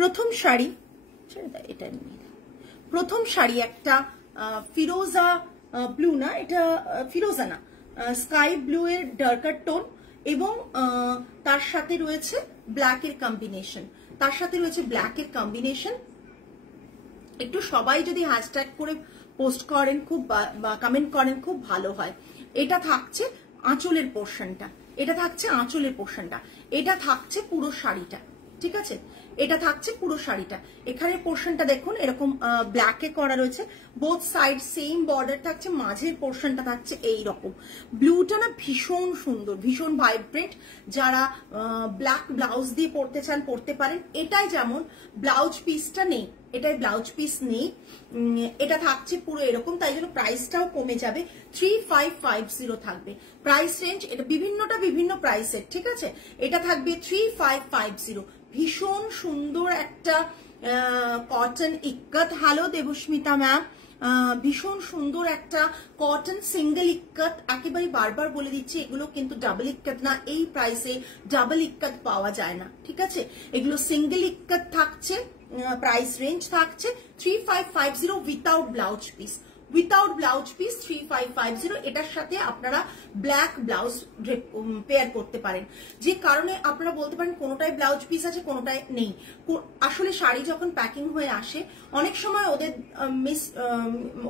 প্রথম শাড়ি, এটা প্রথম শাড়ি একটা ফিরোজা ব্লু না, এটা ফিরোজা না, স্কাই ব্লু এর ডার্কার টোন এবং তার সাথে রয়েছে ব্ল্যাকের কম্বিনেশন, তার সাথে রয়েছে ব্ল্যাকের কম্বিনেশন। একটু সবাই যদি হ্যাশট্যাগ করে পোস্ট করেন খুব বা কমেন্ট করেন খুব ভালো হয়। এটা থাকছে আঁচলের পোর্শনটা, এটা থাকছে আঁচলের পোর্শনটা, এটা থাকছে পুরো শাড়িটা, ঠিক আছে? এটা থাকছে পুরো শাড়িটা। এখানে পোর্শনটা দেখুন এরকম ব্ল্যাকে করা রয়েছে, বোথ সাইড সেম বর্ডার থাকছে, মাঝের পোর্শনটা থাকছে এই রকম। ব্লুটা না ভীষণ সুন্দর, ভীষণ ভাইব্রেন্ট। যারা ব্ল্যাক ব্লাউজ দিয়ে পরতে চান পরতে পারেন। এটাই যেমন ব্লাউজ পিসটা নেই, এটাই ব্লাউজ পিস নেই, এটা থাকছে পুরো এরকম, তাই জন্য প্রাইসটাও কমে যাবে। 3550 থাকবে প্রাইস রেঞ্জ। এটা বিভিন্নটা বিভিন্ন প্রাইসের, ঠিক আছে? এটা থাকবে 3550। ভীষণ সুন্দর একটা cotton ikat. Hello Debasmita ma'am, ভীষণ সুন্দর একটা কটন সিঙ্গেল ইক্কত। একেবারে বারবার বলে দিচ্ছি এগুলো কিন্তু ডাবল ইক্কত না, এই প্রাইসে ডাবল ইক্কত পাওয়া যায় না, ঠিক আছে? এগুলো সিঙ্গেল ইক্কত থাকছে। প্রাইস রেঞ্জ থাকছে 3550 without blouse piece, without blouse piece 3550। এটার সাথে আপনারা ব্ল্যাক ব্লাউজ পেয়ার করতে পারেন, যে কারণে আপনারা বলতে পারেন কোনোটাই ব্লাউজ পিস আছে কোনোটাই নেই। আসলে শাড়ি যখন প্যাকিং হয়ে আসে অনেক সময়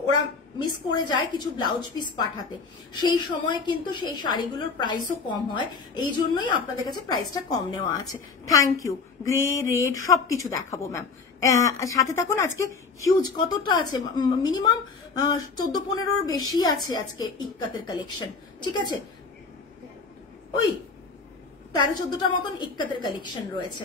ওরা মিস করে যায় কিছু ব্লাউজ পিস পাঠাতে, সেই সময় কিন্তু সেই শাড়িগুলোর প্রাইসও কম হয়, এই জন্যই আপনাদের কাছে প্রাইসটা কম নেওয়া আছে। Thank you. গ্রে রেড সবকিছু দেখাবো ম্যাম, সাথে থাকুন। আজকে হিউজ কতটা আছে, মিনিমাম 14-15 বেশি আছে আজকে ইক্কাতের কালেকশন, ঠিক আছে? ওই 13-14টার মতন ইক্কাতের কালেকশন রয়েছে,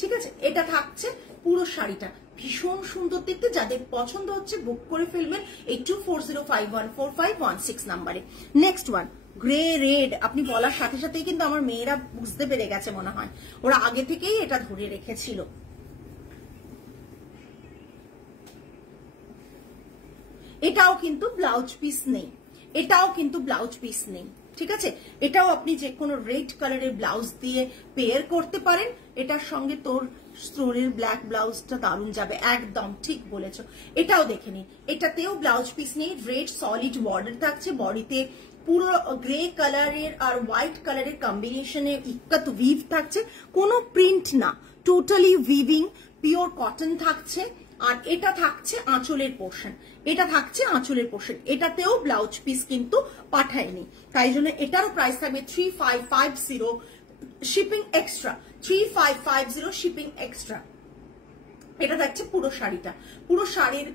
ঠিক আছে? এটা থাকছে পুরো শাড়িটা, ভীষণ সুন্দর দেখতে। যাদের পছন্দ হচ্ছে বুক করে ফেলবেন এই 2405145116 নাম্বারে। Next one grey red. আপনি বলার সাথে সাথেই কিন্তু আমার মেয়েরা বুঝতে পেরে গেছে মনে হয়, ওরা আগে থেকেই এটা ধরে রেখেছিল। এটাও কিন্তু ব্লাউজ পিস নেই, এটাও কিন্তু ব্লাউজ পিস নেই, ঠিক আছে? এটাও আপনি যে কোনো রেড কালারের ব্লাউজ দিয়ে পেয়ার করতে পারেন। এটার সঙ্গে তোর স্টোনের ব্ল্যাক ব্লাউজটা দারুণ যাবে, একদম ঠিক বলেছো। এটাও দেখে নিন, এটাতেও ব্লাউজ পিস নেই, রেড সলিড বর্ডার থাকছে, বডিতে পুরো গ্রে কালারের আর হোয়াইট কালারের কম্বিনেশনে ইক্কাত উইভ থাকছে, কোনো প্রিন্ট না, টোটালি উইভিং, পিওর কটন থাকছে। আর এটা থাকছে আঁচলের পোর্শন, এটা থাকছে আঁচলের পোর্শন। এটাতেও ব্লাউজ পিস কিন্তু পাঠায়নি, তাই জন্য এটারও প্রাইস থাকবে 3550 শিপিং এক্সট্রা, 3550 শিপিং এক্সট্রা। এটা থাকছে পুরো শাড়িটা, পুরো শাড়ির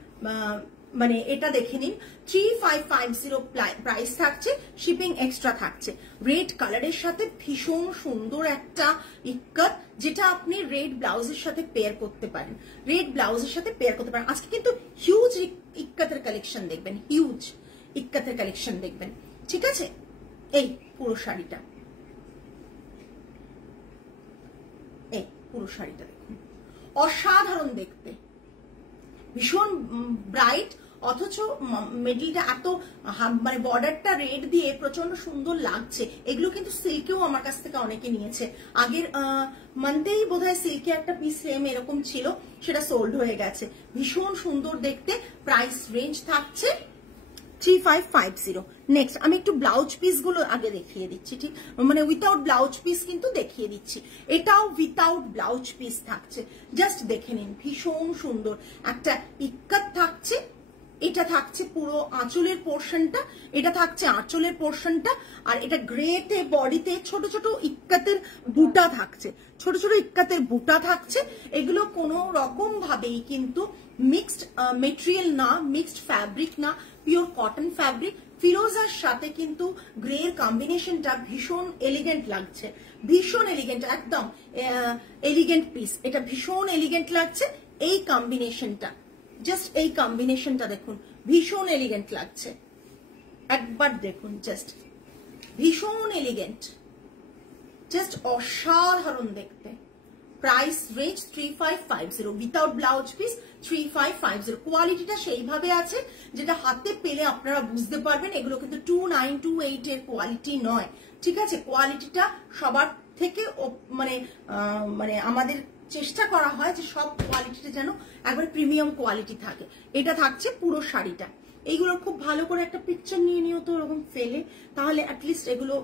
মানে এটা দেখে নিন 3550 প্রাইস থাকছে, শিপিং এক্সট্রা থাকছে। রেড কালারের সাথে ভীষণ সুন্দর একটা ইক্কত, যেটা আপনি রেড ব্লাউজের সাথে পেয়ার করতে পারেন, রেড ব্লাউজের সাথে পেয়ার করতে পারেন। আজকে কিন্তু হিউজ ইক্কতের কালেকশন দেখবেন, হিউজ ইক্কতের কালেকশন দেখবেন, ঠিক আছে? এই পুরো শাড়িটা, এই পুরো শাড়িটা দেখুন, অসাধারণ দেখতে, ভীষণ ব্রাইট, অথচ মিডলটা এত মানে বর্ডারটা রেড দিয়ে প্রচন্ড সুন্দর লাগছে। এগুলো কিন্তু সিল্কেও আমার কাছ থেকে অনেকে নিয়েছে, আগের মান্থেই বোধহয় সিল্কে একটা পিস সেম এরকম ছিল, সেটা সোল্ড হয়ে গেছে। ভীষণ সুন্দর দেখতে, প্রাইস রেঞ্জ থাকছে 3550। নেক্সট আমি একটু ব্লাউজ পিস গুলো আগে দেখিয়ে দিচ্ছি, ঠিক মানে উইথাউট ব্লাউজ পিস কিন্তু দেখিয়ে দিচ্ছি। এটাও উইথাউট ব্লাউজ পিস থাকছে, জাস্ট দেখে নিন, ভীষণ সুন্দর একটা ইক্কত থাকছে। এটা থাকছে পুরো আঁচলের পোর্শনটা, এটা থাকছে আঁচলের পোর্শনটা, আর এটা গ্রেতে বডিতে ছোট ছোট ইক্কাতের বুটা থাকছে, ছোট ছোট ইক্কাতের বুটা থাকছে। এগুলো কোনো রকম ভাবেই কিন্তু মিক্সড মেটেরিয়াল না, মিক্সড ফ্যাব্রিক না, পিওর কটন ফ্যাব্রিক। ফিরোজার সাথে কিন্তু গ্রের কম্বিনেশনটা ভীষণ এলিগেন্ট লাগছে, ভীষণ এলিগেন্ট, একদম এলিগেন্ট পিস। এটা ভীষণ এলিগেন্ট লাগছে, এই কম্বিনেশনটা, জাস্ট এই কম্বিনেশনটা দেখুন, ভীষণ এলিগেন্ট লাগছে। একবার দেখুন, জাস্ট ভীষণ এলিগেন্ট, জাস্ট অসাধারণ দেখতে। Price range 3550 without blouse piece 3550। কোয়ালিটিটা সেইভাবে আছে যেটা হাতে পেলে আপনারা বুঝতে পারবেন, এগুলো কিন্তু 2928 এর কোয়ালিটি নয়, ঠিক আছে? কোয়ালিটিটা সবার থেকে মানে আমাদের চেষ্টা করা হয় যে সব কোয়ালিটিটা যেন একবারে প্রিমিয়াম কোয়ালিটি থাকে। এটা থাকছে পুরো শাড়িটা। এইগুলোর খুব ভালো করে একটা পিকচার নিয়ে নিও তো ওরকম ফেলে, তাহলে অ্যাটলিস্ট এগুলো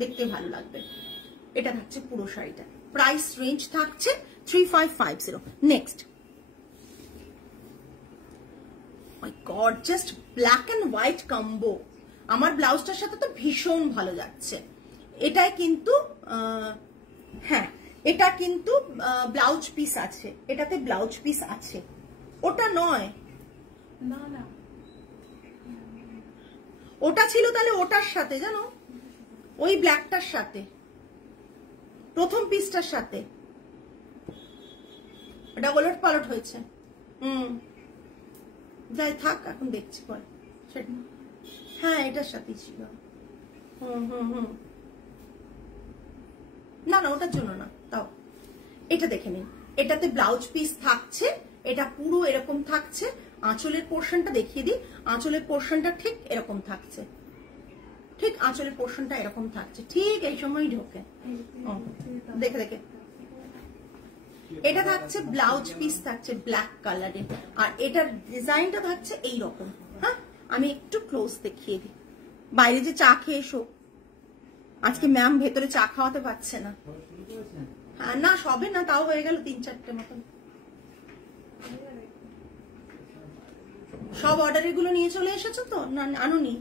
দেখতে ভালো লাগবে। এটা থাকছে পুরো শাড়িটা, প্রাইস রেঞ্জ থাকছে 3550। Next, my God, just black and white combo. আমার ব্লাউজটার সাথে তো ভীষণ ভালো যাচ্ছে। এটাই কিন্তু হ্যাঁ, এটা কিন্তু ব্লাউজ পিস আছে, এটাতে ব্লাউজ পিস আছে, ওটা নয়, না না ওটা ছিল তাহলে ওটার সাথে, জানো, ওই ব্ল্যাকটার সাথে, প্রথম পিসটার সাথে। এটা ওলট পালট হয়েছে। যাই থাক, এখন দেখছি পরে সেটা। হ্যাঁ, এটার সাথেই ছিল। না না, ওটার জন্য না, তাও এটা দেখে নিন। এটাতে ব্লাউজ পিস থাকছে, এটা পুরো এরকম থাকছে। আঁচলের পোর্শনটা দেখিয়ে দিই, আঁচলের পোর্শনটা ঠিক এরকম থাকছে, ঠিক আঁচলের পোর্শনটা এরকম থাকছে, ঠিক এই সময় ঢোকে। দেখে দেখে এটা থাকছে ব্লাউজ পিস থাকছে ব্ল্যাক কালারের, আর এটার ডিজাইনটা থাকছে এই রকম। হ্যাঁ, আমি একটু ক্লোজ দেখিয়ে দিই। বাইরে যে চা খেয়ে এসো, আজকে ম্যাম ভেতরে চা খাওয়াতে পারছে না। হ্যাঁ না, সবে না, তাও হয়ে গেল 3-4টে মতন। সব অর্ডারের গুলো নিয়ে চলে এসেছো তো, না আনুনি?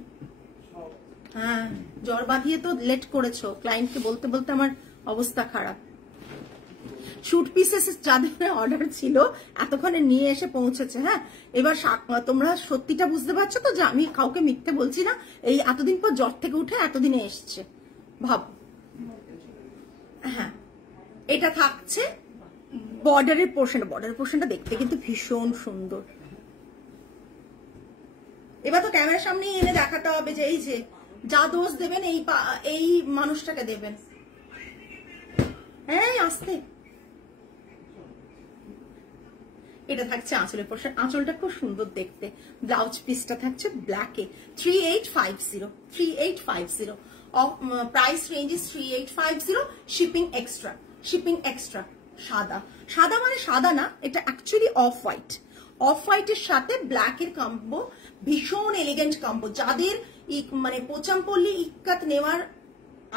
হ্যাঁ, জ্বর বাঁধিয়ে তো লেট করেছো, ক্লায়েন্টকে বলতে বলতে আমার অবস্থা খারাপ। শুট পিসেস যাদের অর্ডার ছিল এতক্ষণে নিয়ে এসে পৌঁছেছে। হ্যাঁ, এবার তোমরা সত্যিটা বুঝতে পারছো তো যে আমি কাউকে মিথ্যে বলছি না। এই এতদিন পর জ্বর থেকে উঠে এতদিনে এসছে, ভাব। হ্যাঁ, এটা থাকছে বর্ডারের পোর্শন। বর্ডারের পোর্শনটা দেখতে কিন্তু ভীষণ সুন্দর। এবার তো ক্যামেরার সামনে এনে দেখাতে হবে যে এই যে যা দোষ দেবেন এই মানুষটাকে দেবেন। হ্যাঁ, আসতে। এটা থাকছে আঁচলের পোর্শন, আঁচলটা খুব সুন্দর দেখতে। ব্লাউজ পিসটা থাকছে ব্ল্যাকে, 3850। Price range is 3850। Shipping extra, shipping extra. সাদা, সাদা মানে সাদা না, এটা অ্যাকচুয়ালি অফ হোয়াইট। অফ হোয়াইটের সাথে ব্ল্যাকের কম্বো, ভীষণ এলিগেন্ট কম্বো। যাদের মানে পোচামপল্লী ইক্কাত নেওয়ার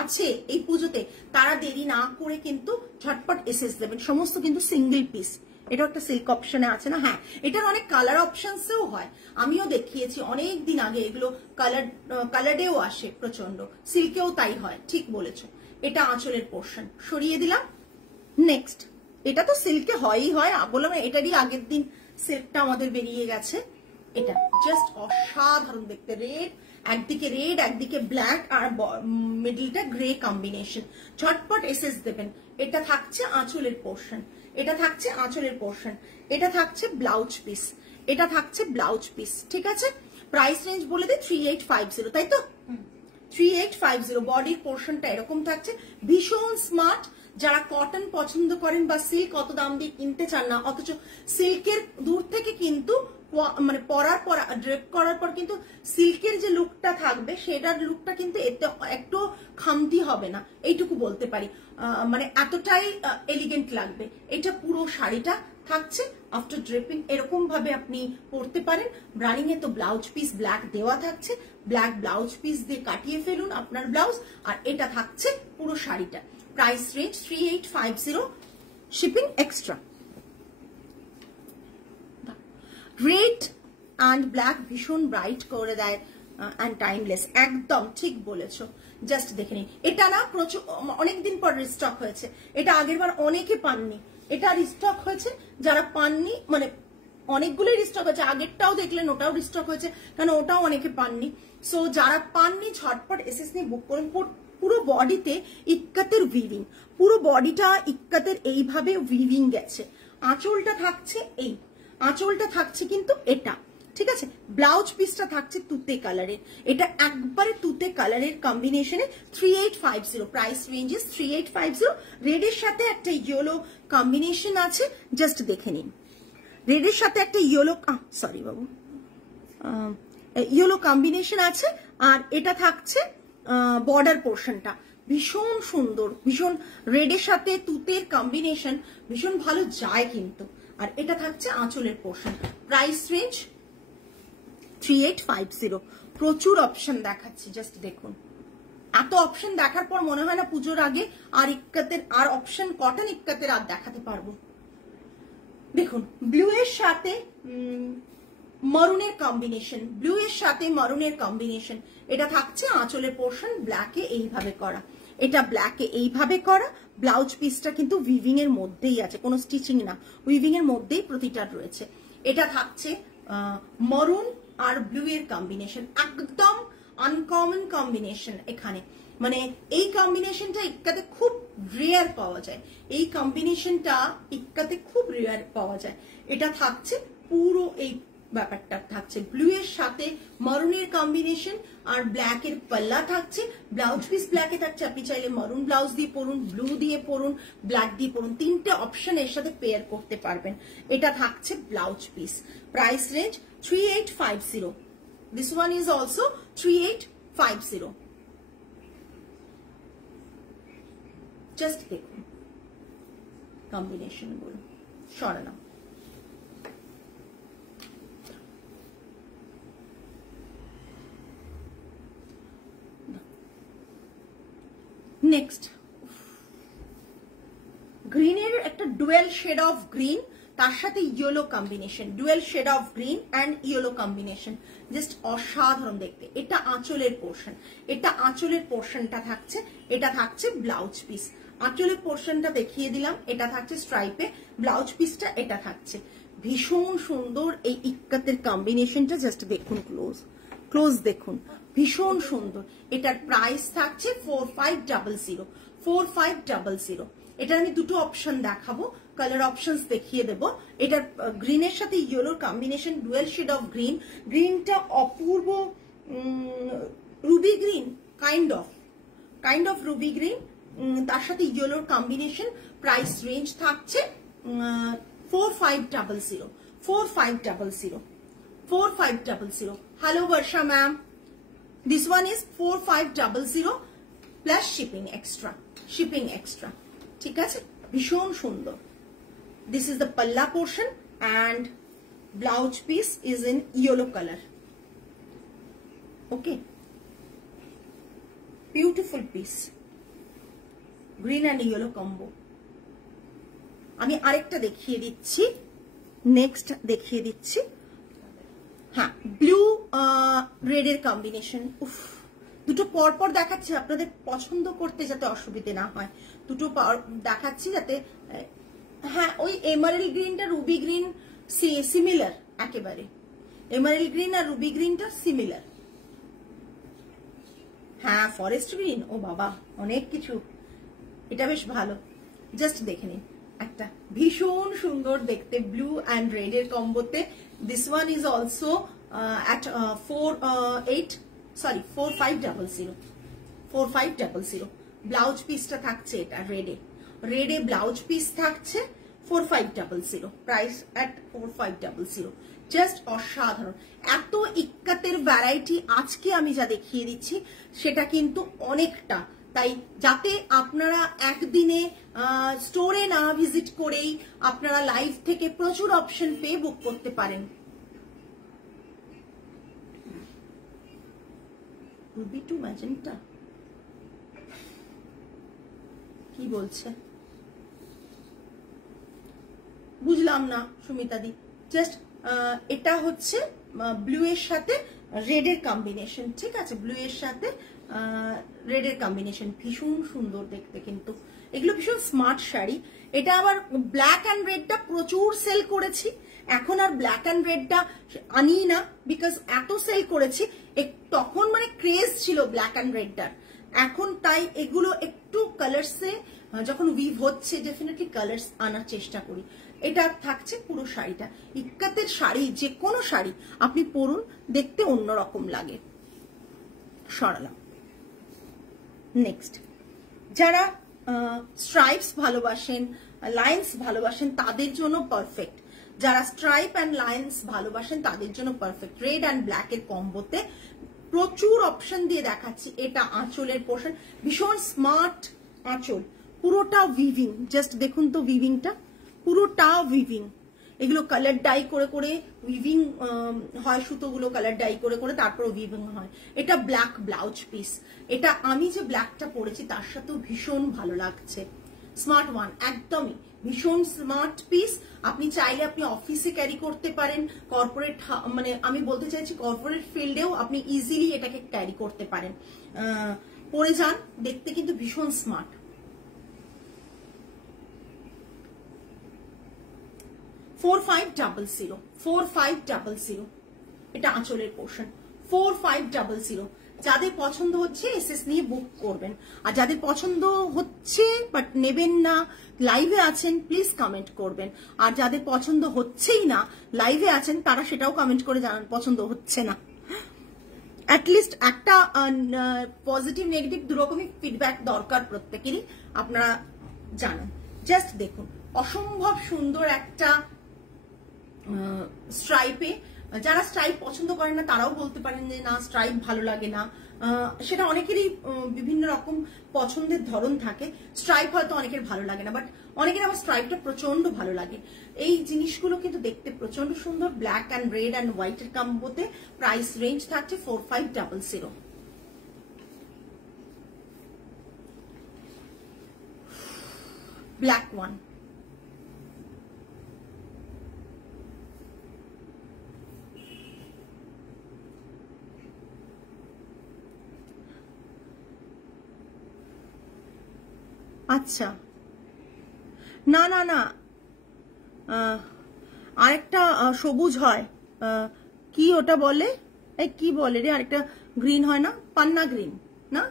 আছে এই পুজোতে, তারা দেরি না করে কিন্তু ঝটপট এসএস দেবেন। সমস্ত কিন্তু সিঙ্গেল পিস। এটা একটা সিল্ক অপশনে আছে না? হ্যাঁ, এটার অনেক কালার অপশনসেও হয়, আমিও দেখিয়েছি অনেক দিন আগে। এগুলো কালারেও আসে প্রচন্ড, সিল্কেও তাই হয়, ঠিক বলেছো। এটা আঁচলের পোর্শন, সরিয়ে দিলাম। নেক্সট, এটা তো সিল্কে হয়ই হয়, বললাম এটারই আগের দিন সিল্কটা আমাদের বেরিয়ে গেছে। এটা জাস্ট অসাধারণ দেখতে। রেড, একদিকে রেড একদিকে ব্ল্যাক, আর মিডলটা গ্রে কম্বিনেশন। ঝটপট এসএস দেবেন। এটা থাকছে আঁচলের পোর্শন, এটা থাকছে আঁচলের পোর্শন, এটা থাকছে ব্লাউজ পিস, এটা থাকছে ব্লাউজ পিস। ঠিক আছে, প্রাইস রেঞ্জ বলে দিই 3850, তাই তো? 3850। বডির পোর্শনটা এরকম থাকছে, ভীষণ স্মার্ট। যারা কটন পছন্দ করেন বা সিল্ক অত দাম দিয়ে কিনতে চান না, অথচ সিল্কের দূর থেকে কিন্তু মানে পরার পর ড্রেপ করার পর কিন্তু সিল্কের যে লুকটা থাকবে সেটার লুকটা কিন্তু এতে একটু খামতি হবে না, এইটুকু বলতে পারি। মানে এতটাই এলিগেন্ট লাগবে। এটা পুরো শাড়িটা থাকছে আফটার ড্রেপিং এরকম ভাবে আপনি পরতে পারেন। রানিং এ তো ব্লাউজ পিস ব্ল্যাক দেওয়া থাকছে, ব্ল্যাক ব্লাউজ পিস দিয়ে কাটিয়ে ফেলুন আপনার ব্লাউজ। আর এটা থাকছে পুরো শাড়িটা। Price range 3850, shipping extra. Red and black ভীষণ ব্রাইট করে দেয় অ্যান্ড টাইমলেস, একদম ঠিক বলেছো। জাস্ট দেখে নিন, এটা না প্রচুর অনেকদিন পর রিস্টক হয়েছে। এটা আগের বার অনেকে পাননি, এটা রিস্টক হয়েছে। যারা পাননি, মানে অনেকগুলোই রিস্টক হয়েছে, আগেরটাও দেখলেন ওটাও রিস্টক হয়েছে, কারণ ওটাও অনেকে পাননি। সো যারা পাননি ঝটপট এসএস নিয়ে বুক করুন। পুরো বডিতে ইক্কাতের উইভিং, পুরো বডিটা ইক্কাতের এইভাবে উইভিং গেছে। আঁচলটা থাকছে এই, আঁচলটা থাকছে কিন্তু এটা, ঠিক আছে। ব্লাউজ পিসটা থাকছে তুতে কালারের, এটা একবারে তুতে কালারের কম্বিনেশনে 3850। Price range is 3850। রেডের সাথে একটা ইয়েলো কম্বিনেশন আছে, জাস্ট দেখে নিন। রেডের সাথে একটা ইয়েলো, সরি বাবু, ইয়েলো কম্বিনেশন আছে। আর এটা থাকছে বর্ডার পোর্শনটা, ভীষণ সুন্দর, ভীষণ রেডের সাথে তুতের কম্বিনেশন ভীষণ ভালো যায় কিন্তু। আর এটা থাকছে আঁচলের পোর্শন। Price range 3850। প্রচুর অপশন দেখাচ্ছি, জাস্ট দেখুন। এত অপশন দেখার পর মনে হয় না পুজোর আগে আর ইক্কাতের আর অপশন কটন ইক্কাতের আর দেখাতে পারবো। দেখুন ব্লু এর সাথে মরুনের কম্বিনেশন, ব্লু এর সাথে মরুনের কম্বিনেশন। এটা থাকছে আঁচলের পোর্শন ব্ল্যাকে এইভাবে করা, এটা ব্ল্যাকে এইভাবে করা। ব্লাউজ পিসটা কিন্তু উইভিং এর মধ্যেই আছে, কোনো স্টিচিং না, উইভিং এর মধ্যেই প্রতিটা রয়েছে। এটা থাকছে মরুন আর ব্লু এর কম্বিনেশন, একদম আনকমন কম্বিনেশন এখানে। মানে এই কম্বিনেশনটা ইক্কাতে খুব রেয়ার পাওয়া যায়, এই কম্বিনেশনটা ইক্কাতে খুব রেয়ার পাওয়া যায়। এটা থাকছে পুরো এই ব্যাপারটা থাকছে ব্লু এর সাথে মরুনের কম্বিনেশন, আর ব্ল্যাক এর পাল্লা থাকছে। ব্লাউজ পিস ব্ল্যাকে থাকছে, আপনি চাইলে মরুন ব্লাউজ দিয়ে পরুন, ব্লু দিয়ে পরুন, ব্ল্যাক দিয়ে পরুন, তিনটে অপশন এর সাথে পেয়ার করতে পারবেন। এটা থাকছে blouse piece. Price range 3850। This one is also 3850। Just দেখুন কম্বিনেশন গুলো, সরানো। নেক্সট গ্রিনের একটা ডুয়েল শেড অফ গ্রিন, তার সাথে yellow combination, dual shade of green and yellow combination, just অসাধারণ দেখতে। এটা আঁচলের পোর্শন, এটা আঁচলের পোর্শনটা থাকছে, এটা থাকছে ব্লাউজ পিস। আঁচলের পোর্শনটা দেখিয়ে দিলাম, এটা থাকছে স্ট্রাইপে, ব্লাউজ পিসটা এটা থাকছে। ভীষণ সুন্দর এই ইক্কাতের কম্বিনেশনটা, জাস্ট দেখুন ক্লোজ ক্লোজ দেখুন, ভীষণ সুন্দর। এটার প্রাইস থাকছে 4500, 4500। এটার আমি দুটো অপশন দেখাবো, কালার অপশনস দেখিয়ে দেবো। এটার গ্রিনের সাথে ইয়েলোর combination, dual shade of green, গ্রিনটা অপূর্ব ruby green, kind of ruby green, তার সাথে ইয়েলোর কম্বিনেশন। প্রাইস রেঞ্জ থাকছে 4500, 4500, 4500। Hello Barsha ma'am, this one is 4500 plus shipping extra, ঠিক আছে? ভীষণ সুন্দর। This is the palla portion and blouse piece is in yellow color. Okay, beautiful piece, green and yellow combo. আমি আরেকটা দেখিয়ে দিচ্ছি, next দেখিয়ে দিচ্ছি। হ্যাঁ, ব্লু রেড এর কম্বিনেশন। উফ, দুটো পরপর দেখাচ্ছি আপনাদের পছন্দ করতে যাতে অসুবিধে না হয়, দুটো দেখাচ্ছি যাতে। হ্যাঁ, ওই এমারেল গ্রিনটা রুবি গ্রিন সিমিলার, একেবারে এমারেল গ্রিন আর রুবি গ্রিনটা সিমিলার। হ্যাঁ, ফরেস্ট গ্রিন, ও বাবা অনেক কিছু, এটা বেশ ভালো। জাস্ট দেখে নিন, একটা ভীষণ সুন্দর দেখতে ব্লু অ্যান্ড রেড এর কম্বোতে। This one is also at 4500, 4500। Blouse পিসটা থাকছে এটা রেডে ব্লাউজ পিস থাকছে 4500, প্রাইস at 4500। জাস্ট অসাধারণ। এত ইক্কাতের ভ্যারাইটি আজকে আমি যা দেখিয়ে দিচ্ছি সেটা কিন্তু অনেকটা, তাই যাতে আপনারা একদিনে স্টোরে না ভিজিট করেই আপনারা লাইভ থেকে প্রচুর অপশন পেয়ে বুক করতে পারেন। রুবি টু ম্যাজেন্টা কি বলছে বুঝলাম না সুমিতা দি। জাস্ট এটা হচ্ছে ব্লু এর সাথে রেড এর কম্বিনেশন, ঠিক আছে? ব্লু এর সাথে রেড এর কম্বিনেশন, ভীষণ সুন্দর দেখতে কিন্তু এগুলো, ভীষণ স্মার্ট শাড়ি। এটা আবার ব্ল্যাক অ্যান্ড রেডটা প্রচুর সেল করেছি, এখন আর ব্ল্যাক অ্যান্ড রেডটা আনি না, বিকজ এত সেল করেছি। তখন মানে ক্রেজ ছিল ব্ল্যাক অ্যান্ড রেডটার, এখন তাই এগুলো একটু কালার্সে যখন উইভ হচ্ছে ডেফিনেটলি কালার্স আনার চেষ্টা করি। এটা থাকছে পুরো শাড়িটা। ইক্কাতের শাড়ি, যে কোনো শাড়ি আপনি পরুন, দেখতে অন্যরকম লাগে। সরালাম। নেক্সট, যারা স্ট্রাইপস ভালোবাসেন, লাইন্স ভালোবাসেন, তাদের জন্য পারফেক্ট। যারা স্ট্রাইপ অ্যান্ড লাইন্স ভালোবাসেন তাদের জন্য পারফেক্ট। রেড অ্যান্ড ব্ল্যাক এর কম্বোতে প্রচুর অপশন দিয়ে দেখাচ্ছি। এটা আঁচলের পোর্শন, ভীষণ স্মার্ট আঁচল, পুরোটা উইভিং। জাস্ট দেখুন তো উইভিংটা, পুরোটা উইভিং। এগুলো কালার ডাই করে করে উইভিং হয়, সুতোগুলো কালার ডাই করে করে তারপর উইভিং হয়। এটা ব্ল্যাক ব্লাউজ পিস। এটা আমি যে ব্ল্যাকটা পরেছি তার সাথেও ভীষণ ভালো লাগছে। স্মার্ট ওয়ান, একদমই ভীষণ স্মার্ট পিস। আপনি চাইলে আপনি অফিসে ক্যারি করতে পারেন, কর্পোরেট মানে আমি বলতে চাইছি কর্পোরেট ফিল্ডেও আপনি ইজিলি এটাকে ক্যারি করতে পারেন। পরে যান, দেখতে কিন্তু ভীষণ স্মার্ট। 4500, 4500 এটা আঁচলের পোর্শন। 4500। যাদের পছন্দ হচ্ছে এসএস নিয়ে বুক করবেন, আর যাদের পছন্দ হচ্ছে বাট নেবেন না, লাইভে আছেন, প্লিজ কমেন্ট করবেন। আর যাদের পছন্দ হচ্ছেই না, লাইভে আছেন, তারা সেটাও কমেন্ট করে জানান পছন্দ হচ্ছে না। অ্যাটলিস্ট একটা পজিটিভ নেগেটিভ দুরকমই ফিডব্যাক দরকার প্রত্যেকেরই, আপনারা জানান। জাস্ট দেখুন, অসম্ভব সুন্দর একটা স্ট্রাইপে। যারা স্ট্রাইপ পছন্দ করেন না তারাও বলতে পারেন যে না স্ট্রাইপ ভালো লাগে না, সেটা অনেকেরই বিভিন্ন রকম পছন্দের ধরন থাকে। স্ট্রাইপ হয়তো অনেকের ভালো লাগে না, বাট অনেকের আবার স্ট্রাইপটা প্রচন্ড ভালো লাগে। এই জিনিসগুলো কিন্তু দেখতে প্রচন্ড সুন্দর, ব্ল্যাক অ্যান্ড রেড অ্যান্ড হোয়াইটের কম্বোতে। প্রাইস রেঞ্জ থাকছে 4500। ব্ল্যাক ওয়ান, আচ্ছা না না না, আরেকটা সবুজ হয়, কি ওটা বলে, কি বলে রে, আরেকটা গ্রিন হয় না, পান্না গ্রিন না,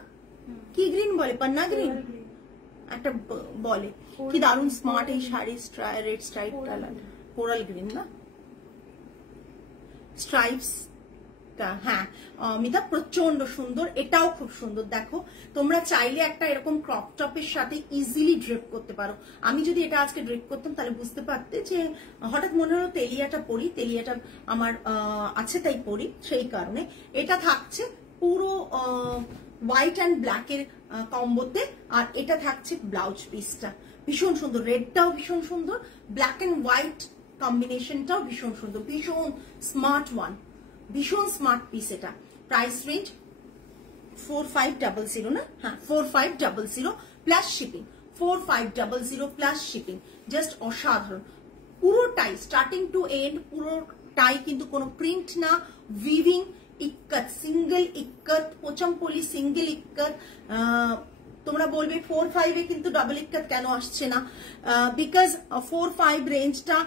কি গ্রিন বলে, পান্না গ্রিন একটা বলে। কি দারুণ স্মার্ট এই sari, red stripe colour, coral green না, স্ট্রাইপস। হ্যাঁ অমিতা, প্রচন্ড সুন্দর, এটাও খুব সুন্দর। দেখো তোমরা চাইলে একটা এরকম ক্রপ টপের সাথে ইজিলি ড্রেপ করতে পারো। আমি যদি এটা আজকে ড্রেপ করতাম তাহলে বুঝতে পারতে যে হঠাৎ মনে হলো তেলিয়াটা পরি, তেলিয়াটা আমার আছে তাই পরি, সেই কারণে। এটা থাকছে পুরো হোয়াইট অ্যান্ড ব্ল্যাকের কম্বোতে, আর এটা থাকছে ব্লাউজ পিসটা ভীষণ সুন্দর, রেডটাও ভীষণ সুন্দর, ব্ল্যাক অ্যান্ড হোয়াইট কম্বিনেশনটাও ভীষণ সুন্দর, ভীষণ স্মার্ট ওয়ান, ভীষণ স্মার্ট পিস। এটা প্রাইস রেঞ্জ 4500 না, হ্যাঁ 4500 plus shipping, 4500 plus shipping. Just অসাধারণ, পুরোটাই স্টার্টিং টু এন্ড পুরোটাই কিন্তু কোনো প্রিন্ট না, weaving, ikat, single ikat, Pochampally single ikat. তোমরা বলবে 45-এ কিন্তু ডাবল ইক্কত কেন আসছে না, বিকজ 45 রেঞ্জটা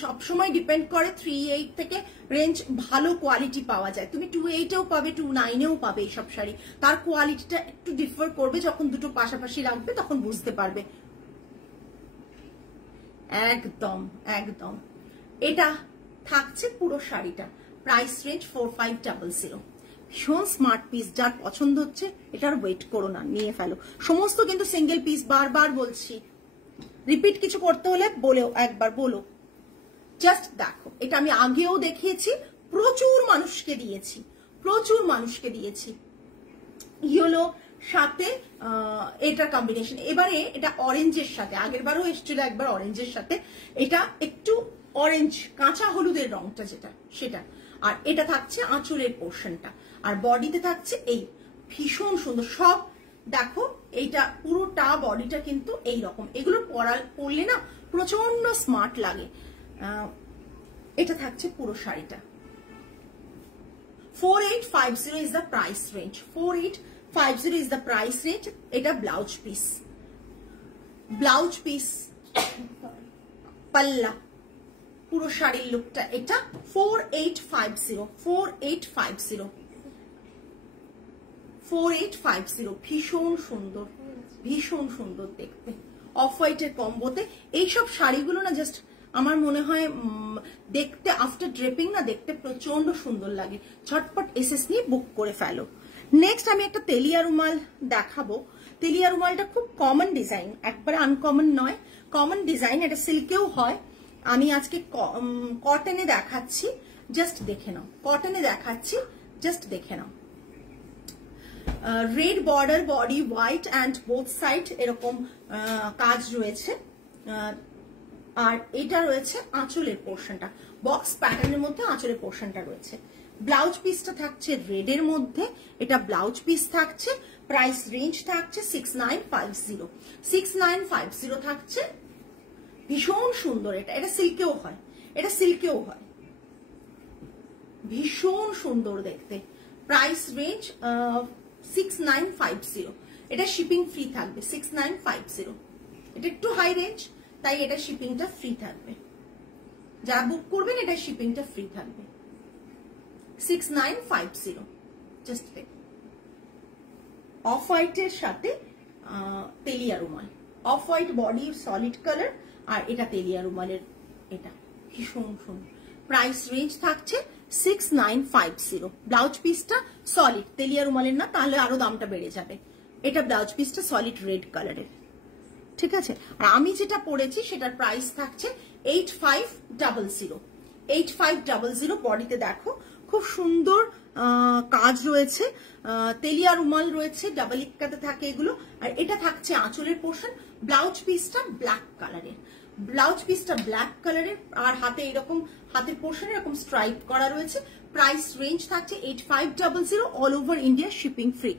সবসময় ডিপেন্ড করে 38 থেকে রেঞ্জ ভালো কোয়ালিটি পাওয়া যায়। তুমি 28-এও পাবে, 29-এও পাবে এইসব শাড়ি, তার কোয়ালিটিটা একটু ডিফার করবে, যখন দুটো পাশাপাশি রাখবে তখন বুঝতে পারবে। একদম একদম, এটা থাকছে পুরো শাড়িটা, প্রাইস রেঞ্জ 4500। ভীষণ স্মার্ট পিস, যার পছন্দ হচ্ছে এটার ওয়েট করো না, নিয়ে ফেলো। সমস্ত কিন্তু সিঙ্গেল পিস, বারবার বলছি, রিপিট কিছু করতে হলে বলেও একবার বলো। জাস্ট দেখো, এটা আমি আগেও দেখিয়েছি, প্রচুর মানুষকে দিয়েছি, প্রচুর মানুষকে দিয়েছি। ইয়েলো সাথে এটার কম্বিনেশন, এবারে এটা অরেঞ্জের সাথে, আগের বারও এসেছিল একবার অরেঞ্জের সাথে, এটা একটু অরেঞ্জ কাঁচা হলুদের রংটা যেটা সেটা। আর এটা থাকছে আঁচলের পোর্শনটা, আর বডিতে থাকছে এই ভীষণ সুন্দর সব। দেখো এইটা পুরোটা বডিটা কিন্তু এই রকম, এগুলো পরলে না প্রচন্ড স্মার্ট লাগে। এটা থাকছে পুরো শাড়িটা। 4850 is the price range, 4850 is the price range। এটা ব্লাউজ পিস, ব্লাউজ পিস, পাল্লা, পুরো শাড়ির লুকটা এটা। 4850, 4850, 4850, ভীষণ সুন্দর, ভীষণ সুন্দর দেখতে, অফ হোয়াইটের কম্বোতে। এইসব শাড়িগুলো না জাস্ট আমার মনে হয় দেখতে আফটার ড্রেপিং না দেখতে প্রচন্ড সুন্দর লাগে। ঝটপট এসএস নিয়ে বুক করে ফেলো। নেক্সট আমি একটা তেলিয়া রুমাল দেখাবো। তেলিয়া রুমালটা খুব কমন ডিজাইন, একবারে আনকমন নয়, কমন ডিজাইন। এটা সিল্কেও হয়। আমি আজকে কটনে দেখাচ্ছি, জাস্ট দেখে নাও, কটনে দেখাচ্ছি, জাস্ট দেখে নাও। Red border, body white and both side এরকম কাজ রয়েছে। আর এটা রয়েছে আঁচলের পোর্শনটা, বক্স প্যাটার্নের মধ্যে আঁচলের পোর্শনটা রয়েছে। ব্লাউজ পিসটা থাকছে রেডের মধ্যে, এটা ব্লাউজ পিস থাকছে। প্রাইস রেঞ্জ থাকছে 6950, 6950 থাকছে। ভীষণ সুন্দর এটা, এটা সিল্কেও হয়, এটা সিল্কেও হয়, ভীষণ সুন্দর দেখতে। প্রাইস রেঞ্জ 6950, এটা শিপিং ফ্রি থাকবে 6950। এটা একটু হাই রেঞ্জ, তাই এটা শিপিংটা ফ্রি থাকবে। যারা বুক করবেন এটা শিপিংটা ফ্রি থাকবে 6950। জাস্ট অফ হোয়াইটের সাথে Telia Rumal, off white body solid colour, আর এটা তেলিয়া রুমালের, এটা ভীষণ সুন্দর। প্রাইস রেঞ্জ থাকছে 6950। ব্লাউজ পিসটা সলিড, তেলিয়া রুমালের না, তাহলে আরো দামটা বেড়ে যাবে। এটা ব্লাউজ পিসটা সলিড রেড কালারের, ঠিক আছে। আর আমি যেটা পরেছি সেটার প্রাইস থাকছে 8500, 8500। বডিতে দেখো খুব সুন্দর কাজ রয়েছে, তেলিয়া রুমাল রয়েছে, ডাবল ইক্কাতে থাকে এগুলো। আর এটা থাকছে আঁচলের পোর্শন। ব্লাউজ পিসটা ব্ল্যাক কালারের, ব্লাউজ পিসটা ব্ল্যাক কালারের, আর হাতে এরকম হাতের পোর্শনে এরকম স্ট্রাইপ করা রয়েছে। প্রাইস রেঞ্জ থাকছে 8500, all over India shipping free.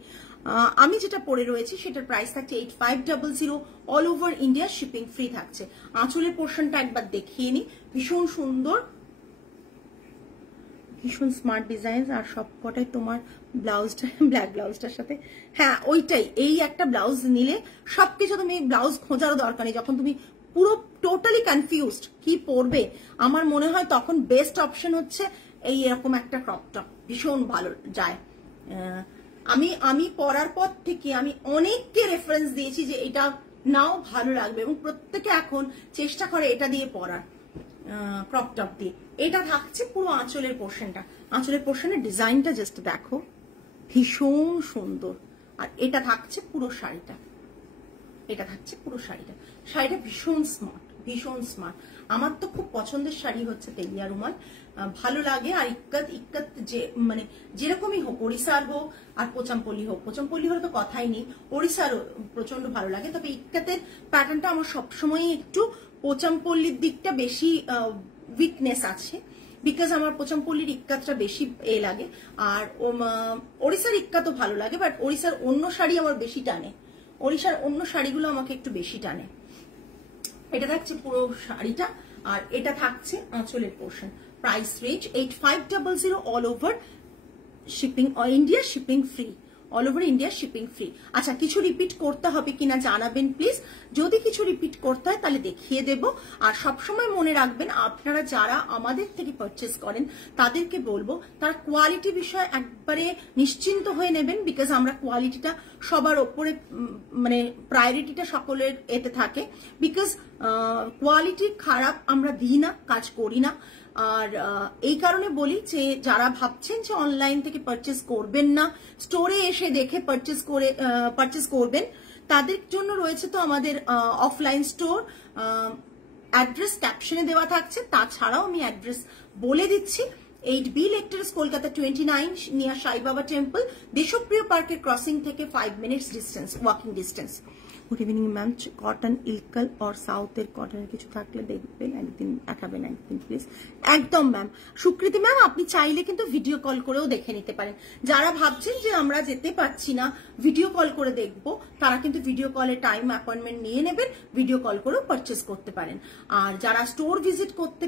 আমি যেটা পরে রয়েছি সেটার প্রাইস থাকছে 8500, all over India shipping free থাকছে। আঁচলের পোর্শনটা একবার দেখিয়ে নি, ভীষণ সুন্দর, ভীষণ স্মার্ট ডিজাইন। আর সবকটাই তোমার ব্লাউজটা ব্ল্যাক ব্লাউজটার সাথে, হ্যাঁ ওইটাই, এই একটা ব্লাউজ নিলে সবকিছু, তুমি ব্লাউজ খোঁজারও দরকার নেই। যখন তুমি পুরো টোটালি কনফিউজড কি পরবে, আমার মনে হয় তখন বেস্ট অপশন হচ্ছে এই এরকম একটা ক্রপ টপ, ভীষণ ভালো যায়। আমি পরার পর থেকে আমি অনেককে রেফারেন্স দিয়েছি যে এটা নাও ভালো লাগবে, এবং প্রত্যেকে এখন চেষ্টা করে এটা দিয়ে পরার, ক্রপ টপ দিয়ে। এটা থাকছে পুরো আঁচলের পোর্শনটা, আঁচলের পোর্শনের ডিজাইনটা জাস্ট দেখো, ভীষণ সুন্দর। আর এটা থাকছে পুরো শাড়িটা, এটা থাকছে পুরো শাড়িটা। শাড়িটা ভীষণ স্মার্ট, ভীষণ স্মার্ট। আমার তো খুব পছন্দের শাড়ি হচ্ছে তেলিয়া রুমাল, ভালো লাগে। আর ইক্কাত, ইক্কাত যে মানে যেরকমই হোক, ওড়িশার হোক আর পোচামপল্লি হোক, পোচামপল্লি হলে তো কথাই নেই, ওড়িশারও প্রচন্ড ভালো লাগে। তবে ইক্কাতের প্যাটার্নটা আমার সবসময় একটু পোচামপল্লির দিকটা বেশি উইকনেস আছে, বিকজ আমার পোচামপল্লির ইক্কাতটা বেশি লাগে। আর ওড়িশার ইক্কাতও ভালো লাগে, বাট ওড়িশার অন্য শাড়ি আমার বেশি টানে, ওড়িশার অন্য শাড়িগুলো আমাকে একটু বেশি টানে। এটা থাকছে পুরো শাড়িটা, আর এটা থাকছে আঁচলের portion. Price range 8500, all over shipping, India shipping free, all over India shipping free. আচ্ছা, কিছু রিপিট করতে হবে কিনা জানাবেন প্লিজ। যদি কিছু রিপিট করতে হয় তাহলে দেখিয়ে দেব। আর সবসময় মনে রাখবেন, আপনারা যারা আমাদের থেকে পারচেস করেন তাদেরকে বলবো তারা কোয়ালিটি বিষয়ে একবারে নিশ্চিন্ত হয়ে নেবেন, বিকজ আমরা কোয়ালিটিটা সবার ওপরে, মানে প্রায়োরিটিটা সকলের এতে থাকে। বিকজ কোয়ালিটি খারাপ আমরা দিই না, কাজ করি না। আর এই কারণে বলি যে যারা ভাবছেন যে অনলাইন থেকে পারচেস করবেন না, স্টোরে এসে দেখে পারচেস করবেন, তাদের জন্য রয়েছে তো আমাদের অফলাইন স্টোর। অ্যাড্রেস ক্যাপশনে দেওয়া থাকছে, তাছাড়াও আমি অ্যাড্রেস বলে দিচ্ছি। 8B লেকটার্স, কলকাতা 29, নিয়ার সাই বাবা টেম্পল, দেশপ্রিয় পার্কের ক্রসিং থেকে 5 minutes distance, walking distance. Good evening ma'am, cotton Ilkal আর সাউথের কটনের কিছু থাকলে দেখবেন, একদিন দেখাবেন একদিন প্লিজ। একদম ম্যাম। সুকৃতি ম্যাম, আপনি চাইলে কিন্তু ভিডিও কল করেও দেখে নিতে পারেন। যারা ভাবছেন যে আমরা যেতে পারছি না, ভিডিও কল করে দেখবো, তারা কিন্তু ভিডিও কলে টাইম অ্যাপয়েন্টমেন্ট নিয়ে নেবেন, ভিডিও কল করেও পারচেস করতে পারেন। আর যারা স্টোর ভিজিট করতে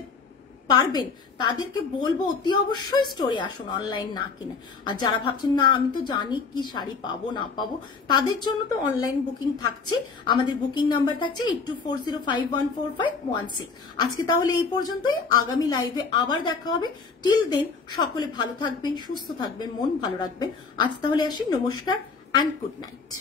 পারবেন তাদেরকে বলবো অতি অবশ্যই স্টোরে আসুন, অনলাইন না কিনে। আর যারা ভাবছেন না আমি তো জানি কি শাড়ি পাবো না পাবো, তাদের জন্য তো অনলাইন বুকিং থাকছে। আমাদের বুকিং নাম্বার থাকছে 8240514516। আজকে তাহলে এই পর্যন্তই, আগামী লাইভে আবার দেখা হবে। টিল দেন সকলে ভালো থাকবেন, সুস্থ থাকবেন, মন ভালো রাখবেন। আজ তাহলে আসি, নমস্কার অ্যান্ড গুড নাইট।